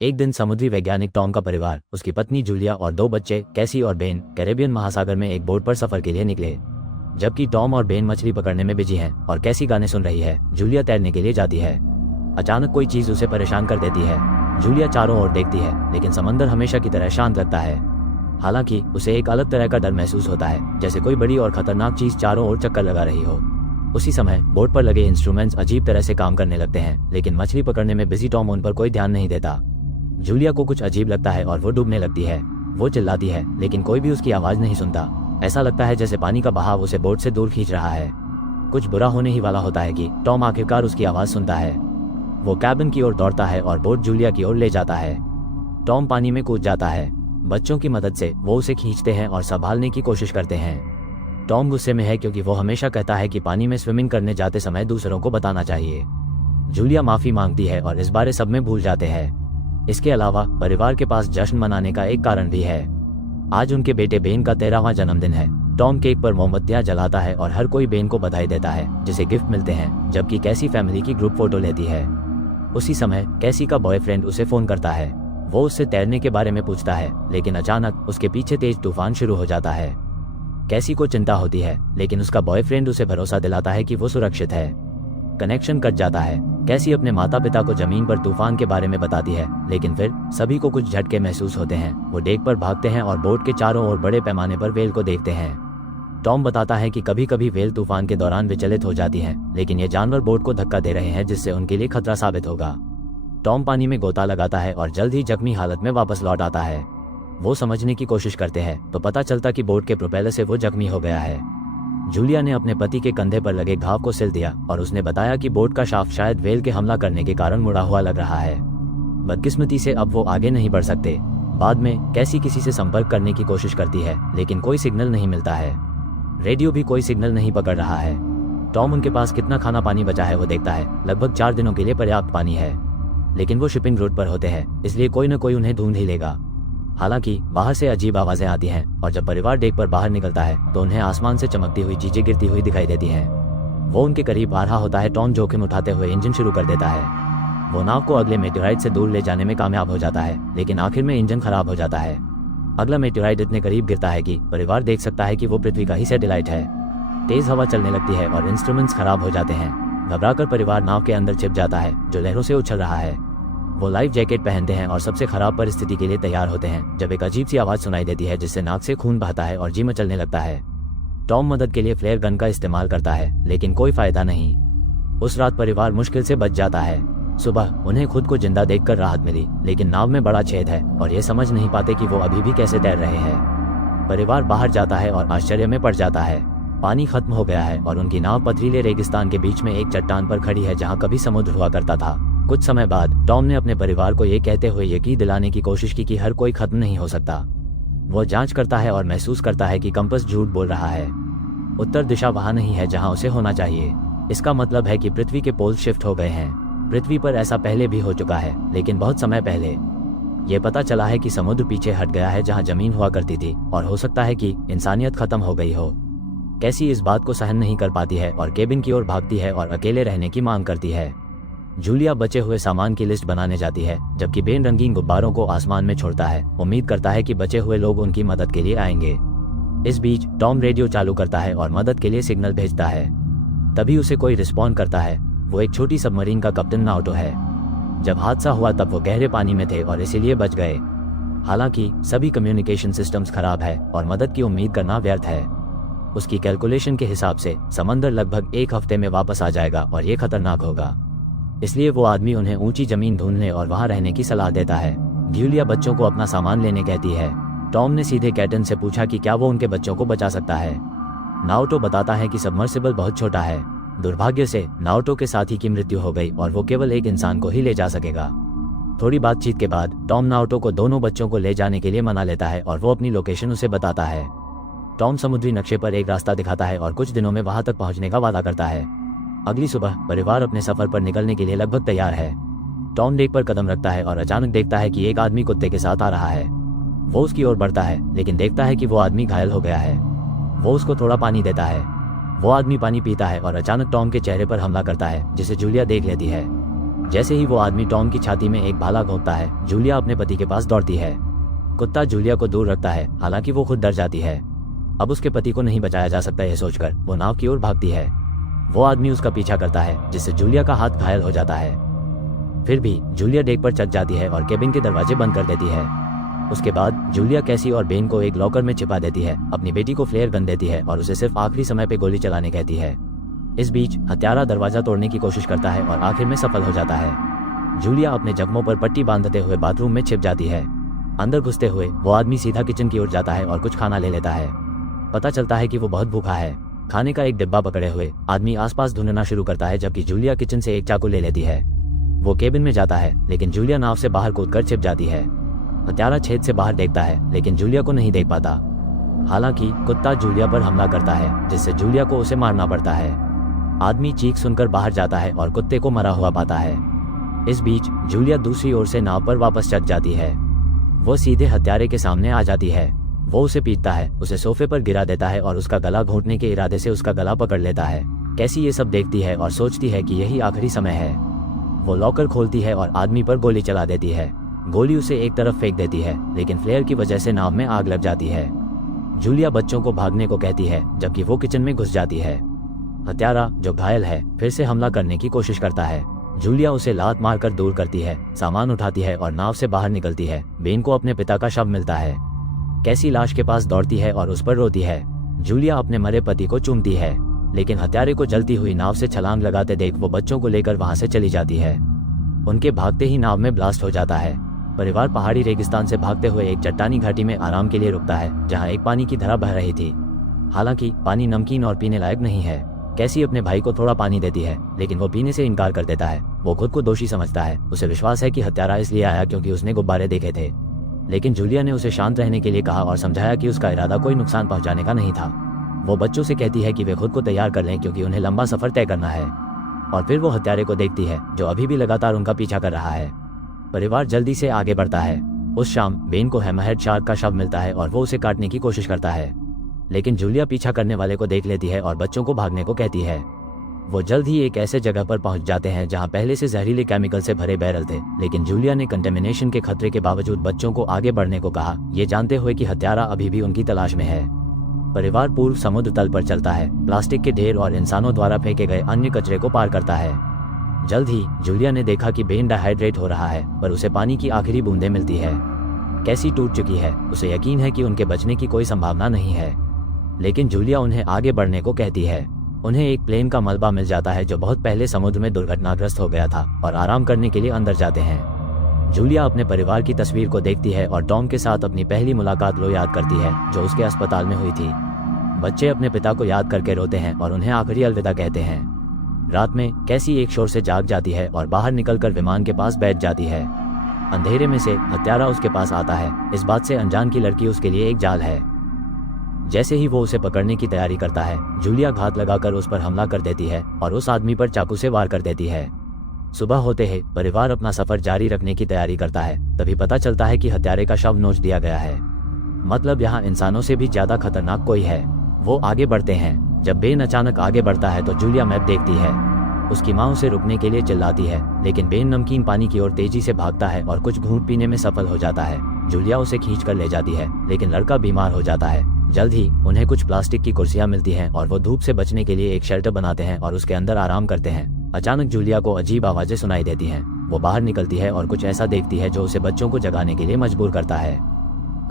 एक दिन समुद्री वैज्ञानिक टॉम का परिवार, उसकी पत्नी जूलिया और 2 बच्चे कैसी और बेन कैरेबियन महासागर में एक बोट पर सफर के लिए निकले। जबकि टॉम और बेन मछली पकड़ने में बिजी हैं और कैसी गाने सुन रही है, जूलिया तैरने के लिए जाती है। अचानक कोई चीज उसे परेशान कर देती है। जूलिया चारों ओर देखती है, लेकिन समंदर हमेशा की तरह शांत लगता है। हालांकि उसे एक अलग तरह का डर महसूस होता है, जैसे कोई बड़ी और खतरनाक चीज चारों ओर चक्कर लगा रही हो। उसी समय बोट पर लगे इंस्ट्रूमेंट्स अजीब तरह से काम करने लगते हैं, लेकिन मछली पकड़ने में बिजी टॉम उन पर कोई ध्यान नहीं देता। जूलिया को कुछ अजीब लगता है और वो डूबने लगती है। वो चिल्लाती है, लेकिन कोई भी उसकी आवाज नहीं सुनता। ऐसा लगता है जैसे पानी का बहाव उसे बोट से दूर खींच रहा है। कुछ बुरा होने ही वाला होता है कि टॉम आखिरकार उसकी आवाज सुनता है। वो कैबिन की ओर दौड़ता है और बोट जूलिया की ओर ले जाता है। टॉम पानी में कूद जाता है। बच्चों की मदद से वो उसे खींचते हैं और संभालने की कोशिश करते हैं। टॉम गुस्से में है क्योंकि वो हमेशा कहता है कि पानी में स्विमिंग करने जाते समय दूसरों को बताना चाहिए। जूलिया माफी मांगती है और इस बारे सब में भूल जाते हैं। इसके अलावा परिवार के पास जश्न मनाने का एक कारण भी है। आज उनके बेटे बेन का 13वां जन्मदिन है। टॉम केक पर मोमबत्तियां जलाता है और हर कोई बेन को बधाई देता है, जिसे गिफ्ट मिलते हैं, जबकि कैसी फैमिली की ग्रुप फोटो लेती है। उसी समय कैसी का बॉयफ्रेंड उसे फोन करता है। वो उससे तैरने के बारे में पूछता है, लेकिन अचानक उसके पीछे तेज तूफान शुरू हो जाता है। कैसी को चिंता होती है, लेकिन उसका बॉयफ्रेंड उसे भरोसा दिलाता है कि वो सुरक्षित है। कनेक्शन कट जाता है। कैसी अपने माता पिता को जमीन पर तूफान के बारे में बताती है, लेकिन फिर सभी को कुछ झटके महसूस होते हैं। वो डेक पर भागते हैं और बोट के चारों ओर बड़े पैमाने पर वेल को देखते हैं। टॉम बताता है कि कभी कभी वेल तूफान के दौरान विचलित हो जाती हैं, लेकिन ये जानवर बोट को धक्का दे रहे हैं, जिससे उनके लिए खतरा साबित होगा। टॉम पानी में गोता लगाता है और जल्द ही जख्मी हालत में वापस लौट आता है। वो समझने की कोशिश करते हैं तो पता चलता कि बोट के प्रोपेलर से वो जख्मी हो गया है। जूलिया ने अपने पति के कंधे पर लगे घाव को सिल दिया और उसने बताया कि बोट का शाफ्ट शायद वेल के हमला करने के कारण मुड़ा हुआ लग रहा है। बदकिस्मती से अब वो आगे नहीं बढ़ सकते। बाद में कैसी किसी से संपर्क करने की कोशिश करती है, लेकिन कोई सिग्नल नहीं मिलता है। रेडियो भी कोई सिग्नल नहीं पकड़ रहा है। टॉम उनके पास कितना खाना पानी बचा है वो देखता है। लगभग 4 दिनों के लिए पर्याप्त पानी है, लेकिन वो शिपिंग रूट पर होते हैं, इसलिए कोई न कोई उन्हें ढूंढ ही लेगा। हालांकि बाहर से अजीब आवाजें आती हैं और जब परिवार डेक पर बाहर निकलता है तो उन्हें आसमान से चमकती हुई चीजें गिरती हुई दिखाई देती हैं। वो उनके करीब आ रहा होता है। टॉम जोखिम उठाते हुए इंजन शुरू कर देता है। वो नाव को अगले मेटेराइट से दूर ले जाने में कामयाब हो जाता है, लेकिन आखिर में इंजन खराब हो जाता है। अगला मेटेराइट इतने करीब गिरता है कि परिवार देख सकता है कि वो पृथ्वी का ही सैटेलाइट है। तेज हवा चलने लगती है और इंस्ट्रूमेंट्स खराब हो जाते हैं। घबराकर परिवार नाव के अंदर छिप जाता है, जो लहरों से उछल रहा है। वो लाइफ जैकेट पहनते हैं और सबसे खराब परिस्थिति के लिए तैयार होते हैं, जब एक अजीब सी आवाज सुनाई देती है, जिससे नाक से खून बहता है और जी मचलने लगता है। टॉम मदद के लिए फ्लेयर गन का इस्तेमाल करता है, लेकिन कोई फायदा नहीं। उस रात परिवार मुश्किल से बच जाता है। सुबह उन्हें खुद को जिंदा देखकर राहत मिली, लेकिन नाव में बड़ा छेद है और ये समझ नहीं पाते कि वो अभी भी कैसे तैर रहे हैं। परिवार बाहर जाता है और आश्चर्य में पड़ जाता है। पानी खत्म हो गया है और उनकी नाव पथरीले रेगिस्तान के बीच में एक चट्टान पर खड़ी है, जहाँ कभी समुद्र हुआ करता था। कुछ समय बाद टॉम ने अपने परिवार को ये कहते हुए यकीन दिलाने की कोशिश की कि हर कोई खत्म नहीं हो सकता। वो जांच करता है और महसूस करता है कि कंपास झूठ बोल रहा है। उत्तर दिशा वहां नहीं है जहां उसे होना चाहिए। इसका मतलब है कि पृथ्वी के पोल शिफ्ट हो गए हैं। पृथ्वी पर ऐसा पहले भी हो चुका है, लेकिन बहुत समय पहले। ये पता चला है कि समुद्र पीछे हट गया है जहां जमीन हुआ करती थी, और हो सकता है कि इंसानियत खत्म हो गई हो। कैसी इस बात को सहन नहीं कर पाती है और केबिन की ओर भागती है और अकेले रहने की मांग करती है। जूलिया बचे हुए सामान की लिस्ट बनाने जाती है, जबकि बेन रंगीन गुब्बारों को आसमान में छोड़ता है। उम्मीद करता है कि बचे हुए लोग उनकी मदद के लिए आएंगे। इस बीच टॉम रेडियो चालू करता है और मदद के लिए सिग्नल भेजता है। तभी उसे कोई रिस्पॉन्ड करता है। वो एक छोटी सबमरीन का कैप्टन नाउटो है। जब हादसा हुआ तब वो गहरे पानी में थे और इसीलिए बच गए। हालांकि सभी कम्युनिकेशन सिस्टम्स खराब है और मदद की उम्मीद करना व्यर्थ है। उसकी कैलकुलेशन के हिसाब से समंदर लगभग 1 हफ्ते में वापस आ जाएगा और ये खतरनाक होगा। इसलिए वो आदमी उन्हें ऊंची जमीन ढूंढने और वहां रहने की सलाह देता है। जूलिया बच्चों को अपना सामान लेने कहती है। टॉम ने सीधे कैप्टन से पूछा कि क्या वो उनके बच्चों को बचा सकता है। नाउटो बताता है कि सबमर्सिबल बहुत छोटा है। दुर्भाग्य से नाउटो के साथी की मृत्यु हो गई और वो केवल एक इंसान को ही ले जा सकेगा। थोड़ी बातचीत के बाद टॉम नाउटो को दोनों बच्चों को ले जाने के लिए मना लेता है और वो अपनी लोकेशन उसे बताता है। टॉम समुद्री नक्शे पर एक रास्ता दिखाता है और कुछ दिनों में वहां तक पहुंचने का वादा करता है। अगली सुबह परिवार अपने सफर पर निकलने के लिए लगभग तैयार है। टॉम डेक पर कदम रखता है और अचानक देखता है कि एक आदमी कुत्ते के साथ आ रहा है। वो उसकी ओर बढ़ता है, लेकिन देखता है कि वो आदमी घायल हो गया है। वो उसको थोड़ा पानी देता है। वो आदमी पानी पीता है और अचानक टॉम के चेहरे पर हमला करता है, जिसे जूलिया देख लेती है। जैसे ही वो आदमी टॉम की छाती में एक भाला घोंपता है, जूलिया अपने पति के पास दौड़ती है। कुत्ता जूलिया को दूर रखता है, हालांकि वो खुद डर जाती है। अब उसके पति को नहीं बचाया जा सकता, यह सोचकर वो नाव की ओर भागती है। वो आदमी उसका पीछा करता है, जिससे जूलिया का हाथ घायल हो जाता है। फिर भी जूलिया डेक पर चढ़ जाती है और केबिन के दरवाजे बंद कर देती है। उसके बाद जूलिया कैसी और बेन को एक लॉकर में छिपा देती है, अपनी बेटी को फ्लेयर गन देती है और उसे सिर्फ आखिरी समय पे गोली चलाने कहती है। इस बीच हत्यारा दरवाजा तोड़ने की कोशिश करता है और आखिर में सफल हो जाता है। जूलिया अपने जख्मों पर पट्टी बांधते हुए बाथरूम में छिप जाती है। अंदर घुसते हुए वो आदमी सीधा किचन की ओर जाता है और कुछ खाना ले लेता है। पता चलता है कि वो बहुत भूखा है। खाने का एक डिब्बा पकड़े हुए आदमी आसपास ढूंढना शुरू करता है, जबकि जूलिया किचन से एक चाकू ले लेती है। वो केबिन में जाता है, लेकिन जूलिया नाव से बाहर कूदकर छिप जाती है। हत्यारा छेद से बाहर देखता है, लेकिन जूलिया को नहीं देख पाता। हालांकि कुत्ता जूलिया पर हमला करता है, जिससे जूलिया को उसे मारना पड़ता है। आदमी चीख सुनकर बाहर जाता है और कुत्ते को मरा हुआ पाता है। इस बीच जूलिया दूसरी ओर से नाव पर वापस चढ़ जाती है। वो सीधे हत्यारे के सामने आ जाती है। वो उसे पीटता है, उसे सोफे पर गिरा देता है और उसका गला घोंटने के इरादे से उसका गला पकड़ लेता है। कैसी ये सब देखती है और सोचती है कि यही आखिरी समय है। वो लॉकर खोलती है और आदमी पर गोली चला देती है। गोली उसे एक तरफ फेंक देती है, लेकिन फ्लेयर की वजह से नाव में आग लग जाती है। जूलिया बच्चों को भागने को कहती है, जबकि वो किचन में घुस जाती है। हत्यारा, जो घायल है, फिर से हमला करने की कोशिश करता है। जूलिया उसे लात मारकर दूर करती है, सामान उठाती है और नाव से बाहर निकलती है। बेन को अपने पिता का शव मिलता है। कैसी लाश के पास दौड़ती है और उस पर रोती है। जूलिया अपने मरे पति को चूमती है, लेकिन हत्यारे को जलती हुई नाव से छलांग लगाते देख वो बच्चों को लेकर वहां से चली जाती है। उनके भागते ही नाव में ब्लास्ट हो जाता है। परिवार पहाड़ी रेगिस्तान से भागते हुए एक चट्टानी घाटी में आराम के लिए रुकता है, जहां एक पानी की धारा बह रही थी। हालांकि पानी नमकीन और पीने लायक नहीं है। कैसी अपने भाई को थोड़ा पानी देती है, लेकिन वो पीने से इनकार कर देता है। वो खुद को दोषी समझता है। उसे विश्वास है कि हत्यारा इसलिए आया क्योंकि उसने गुब्बारे देखे थे, लेकिन जूलिया ने उसे शांत रहने के लिए कहा और समझाया कि उसका इरादा कोई नुकसान पहुंचाने का नहीं था। वो बच्चों से कहती है कि वे खुद को तैयार कर लें, क्योंकि उन्हें लंबा सफर तय करना है। और फिर वो हत्यारे को देखती है, जो अभी भी लगातार उनका पीछा कर रहा है। परिवार जल्दी से आगे बढ़ता है। उस शाम बेन को हैमरहेड शार्क का शव मिलता है और वो उसे काटने की कोशिश करता है, लेकिन जूलिया पीछा करने वाले को देख लेती है और बच्चों को भागने को कहती है। वो जल्द ही एक ऐसे जगह पर पहुंच जाते हैं जहां पहले से जहरीले केमिकल से भरे बैरल थे, लेकिन जूलिया ने कंटेमिनेशन के खतरे के बावजूद बच्चों को आगे बढ़ने को कहा, ये जानते हुए कि हत्यारा अभी भी उनकी तलाश में है। परिवार पूर्व समुद्र तल पर चलता है, प्लास्टिक के ढेर और इंसानों द्वारा फेंके गए अन्य कचरे को पार करता है। जल्द ही जूलिया ने देखा कि बेन डिहाइड्रेट हो रहा है, पर उसे पानी की आखिरी बूंदें मिलती है। कैसी टूट चुकी है, उसे यकीन है कि उनके बचने की कोई संभावना नहीं है, लेकिन जूलिया उन्हें आगे बढ़ने को कहती है। उन्हें एक प्लेन का मलबा मिल जाता है जो बहुत पहले समुद्र में दुर्घटनाग्रस्त हो गया था, और आराम करने के लिए अंदर जाते हैं। जूलिया अपने परिवार की तस्वीर को देखती है और टॉम के साथ अपनी पहली मुलाकात को याद करती है, जो उसके अस्पताल में हुई थी। बच्चे अपने पिता को याद करके रोते हैं और उन्हें आखिरी अलविदा कहते हैं। रात में कैसी एक शोर से जाग जाती है और बाहर निकलकर विमान के पास बैठ जाती है। अंधेरे में से हत्यारा उसके पास आता है, इस बात से अनजान की लड़की उसके लिए एक जाल है। जैसे ही वो उसे पकड़ने की तैयारी करता है, जूलिया घात लगाकर उस पर हमला कर देती है और उस आदमी पर चाकू से वार कर देती है। सुबह होते ही परिवार अपना सफर जारी रखने की तैयारी करता है। तभी पता चलता है कि हत्यारे का शव नोच दिया गया है। मतलब यहाँ इंसानों से भी ज्यादा खतरनाक कोई है। वो आगे बढ़ते हैं। जब बेन अचानक आगे बढ़ता है तो जूलिया मैप देखती है। उसकी माँ उसे रुकने के लिए चिल्लाती है, लेकिन बेन नमकीन पानी की ओर तेजी से भागता है और कुछ घूंट पीने में सफल हो जाता है। जूलिया उसे खींच कर ले जाती है, लेकिन लड़का बीमार हो जाता है। जल्द ही उन्हें कुछ प्लास्टिक की कुर्सियां मिलती हैं और वो धूप से बचने के लिए एक शेल्टर बनाते हैं और उसके अंदर आराम करते हैं। अचानक जूलिया को अजीब आवाजें सुनाई देती हैं। वो बाहर निकलती है और कुछ ऐसा देखती है जो उसे बच्चों को जगाने के लिए मजबूर करता है।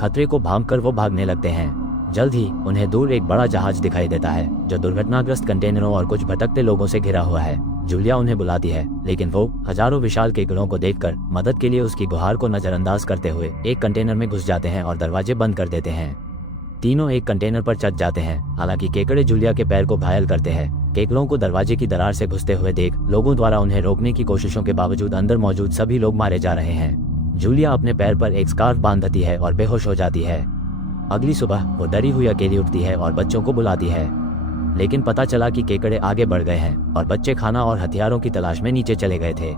खतरे को भांपकर वो भागने लगते हैं। जल्द ही उन्हें दूर एक बड़ा जहाज दिखाई देता है, जो दुर्घटनाग्रस्त कंटेनरों और कुछ भटकते लोगों से घिरा हुआ है। जूलिया उन्हें बुलाती है, लेकिन वो हजारों विशाल केकड़ों को देखकर मदद के लिए उसकी गुहार को नजरअंदाज करते हुए एक कंटेनर में घुस जाते हैं और दरवाजे बंद कर देते हैं। तीनों एक कंटेनर पर चढ़ जाते हैं। हालांकि केकड़े जूलिया के पैर को घायल करते हैं। केकड़ों को दरवाजे की दरार से घुसते हुए देख लोगों द्वारा उन्हें रोकने की कोशिशों के बावजूद अंदर मौजूद सभी लोग मारे जा रहे हैं। जूलिया अपने पैर पर एक स्कार्फ बांधती है और बेहोश हो जाती है। अगली सुबह वो डरी हुई अकेली उठती है और बच्चों को बुलाती है, लेकिन पता चला कि केकड़े आगे बढ़ गए हैं और बच्चे खाना और हथियारों की तलाश में नीचे चले गए थे।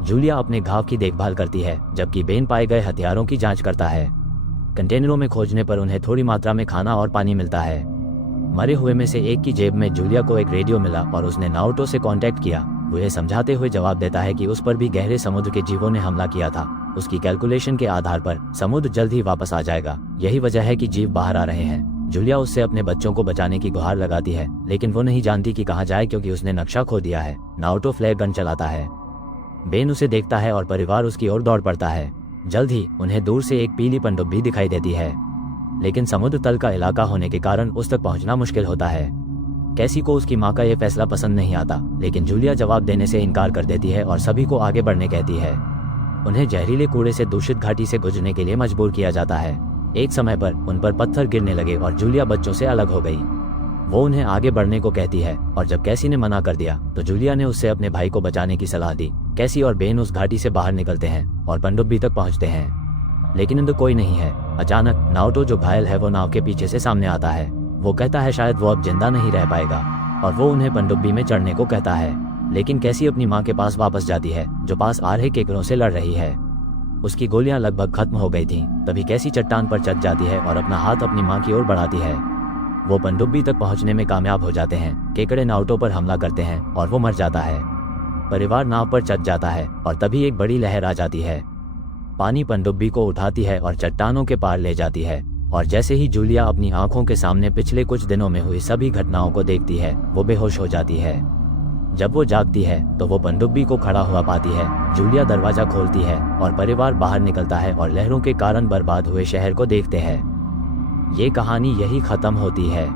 जूलिया अपने घाव की देखभाल करती है, जबकि बेन पाए गए हथियारों की जांच करता है। कंटेनरों में खोजने पर उन्हें थोड़ी मात्रा में खाना और पानी मिलता है। मरे हुए में से एक की जेब में जूलिया को एक रेडियो मिला और उसने नारुतो से कांटेक्ट किया। वो ये समझाते हुए जवाब देता है कि उस पर भी गहरे समुद्र के जीवों ने हमला किया था। उसकी कैलकुलेशन के आधार पर समुद्र जल्द ही वापस आ जाएगा, यही वजह है कि जीव बाहर आ रहे हैं। जूलिया उससे अपने बच्चों को बचाने की गुहार लगाती है, लेकिन वो नहीं जानती कि कहाँ जाए क्योंकि उसने नक्शा खो दिया है। नारुतो फ्लेयर गन चलाता है। बेन उसे देखता है और परिवार उसकी ओर दौड़ पड़ता है। जल्द ही उन्हें दूर से एक पीली पनडुब्बी दिखाई देती है, लेकिन समुद्र तल का इलाका होने के कारण उस तक पहुंचना मुश्किल होता है। कैसी को उसकी माँ का यह फैसला पसंद नहीं आता, लेकिन जूलिया जवाब देने से इनकार कर देती है और सभी को आगे बढ़ने कहती है। उन्हें जहरीले कूड़े से दूषित घाटी से गुजरने के लिए मजबूर किया जाता है। एक समय पर उन पर पत्थर गिरने लगे और जूलिया बच्चों से अलग हो गई। वो उन्हें आगे बढ़ने को कहती है और जब कैसी ने मना कर दिया तो जूलिया ने उससे अपने भाई को बचाने की सलाह दी। कैसी और बेन उस घाटी से बाहर निकलते हैं और पनडुब्बी तक पहुंचते हैं, लेकिन अंदर कोई नहीं है। अचानक नारुतो जो घायल है वो नाव के पीछे से सामने आता है। वो कहता है शायद वो अब जिंदा नहीं रह पाएगा और वो उन्हें पनडुब्बी में चढ़ने को कहता है, लेकिन कैसी अपनी माँ के पास वापस जाती है जो पास आ रहे केकड़ों से लड़ रही है। उसकी गोलियां लगभग खत्म हो गई थीं। तभी कैसी चट्टान पर चढ़ जाती है और अपना हाथ अपनी माँ की ओर बढ़ाती है। वो पनडुब्बी तक पहुंचने में कामयाब हो जाते हैं। केकड़े नारुतो पर हमला करते हैं और वो मर जाता है। परिवार नाव पर चढ़ जाता है और तभी एक बड़ी लहर आ जाती है। पानी पनडुब्बी को उठाती है और चट्टानों के पार ले जाती है। और जैसे ही जूलिया अपनी आंखों के सामने पिछले कुछ दिनों में हुई सभी घटनाओं को देखती है, वो बेहोश हो जाती है। जब वो जागती है तो वो पनडुब्बी को खड़ा हुआ पाती है। जूलिया दरवाजा खोलती है और परिवार बाहर निकलता है और लहरों के कारण बर्बाद हुए शहर को देखते हैं। ये कहानी यही खत्म होती है।